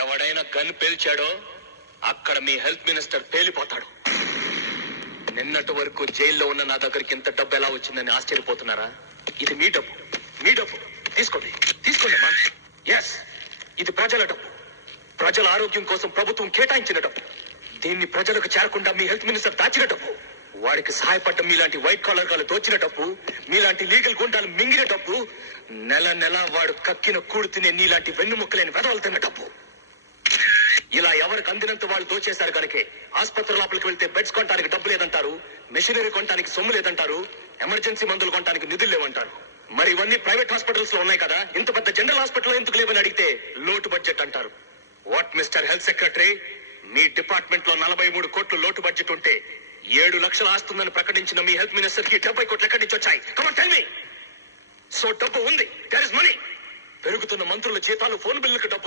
ఎవడైనా గన్ పేల్చాడో అక్కడ మీ health minister పేలిపోతాడు. నిన్నటి వరకు జైల్లో ఉన్న నా దగ్గరికి ఇంత డబ్బు ఎలా వచ్చిందని ఆశ్చర్యపోతున్నారా? ఇది మీ డబ్బు, మీ డబ్బు. తీసుకోండి, తీసుకోండి అమ్మా. ఎస్, ఇది ప్రజల డబ్బు. ప్రజల ఆరోగ్యం కోసం ప్రభుత్వం కేటాయించిన డబ్బు. దీన్ని ప్రజలకు చేరకుండా మీ హెల్త్ మినిస్టర్ దాచిన డబ్బు. వాడికి సహాయపడ్డ మీలాంటి వైట్ కాలర్ గాలు దోచిన డబ్బు, మీలాంటి లీగల్ గుండాలు మింగిన డబ్బు, నెల నెల వాడు కక్కిన కూడు తినే నీలాంటి వెన్నుముక్కలేని వెదవలు తిన్న డబ్బు. ఇలా ఎవరికి అందినంత వాళ్ళు దోచేశారు కనుకే ఆసుపత్రి లోపలికి వెళ్తే బెడ్స్ కొనడానికి డబ్బు లేదంటారు, మెషినరీ కొనడానికి సొమ్ము లేదంటారు, ఎమర్జెన్సీ మందులు కొనడానికి నిధులు లేవంటారు. మరి ఇవన్నీ ప్రైవేట్ హాస్పిటల్స్ లో ఉన్నాయి కదా, ఇంత పెద్ద జనరల్ హాస్పిటల్ ఎందుకు లేవని అడిగితే లోటు బడ్జెట్ అంటారు. What mister health secretary, me department లో 43 కోట్లు లోటు బడ్జెట్ ఉంటే 7 లక్షలు ఆస్తుందని ప్రకటించిన మీ హెల్త్ మినిస్టర్ కి 70 కోట్లు ఎక్కడి నుంచి వచ్చాయి? Come on tell me. So డబ్బు ఉంది, దేర్ ఇస్ మనీ. పెరుగుతున్న మంత్రుల జీతాలు, ఫోన్ బిల్లులకు డబ్బు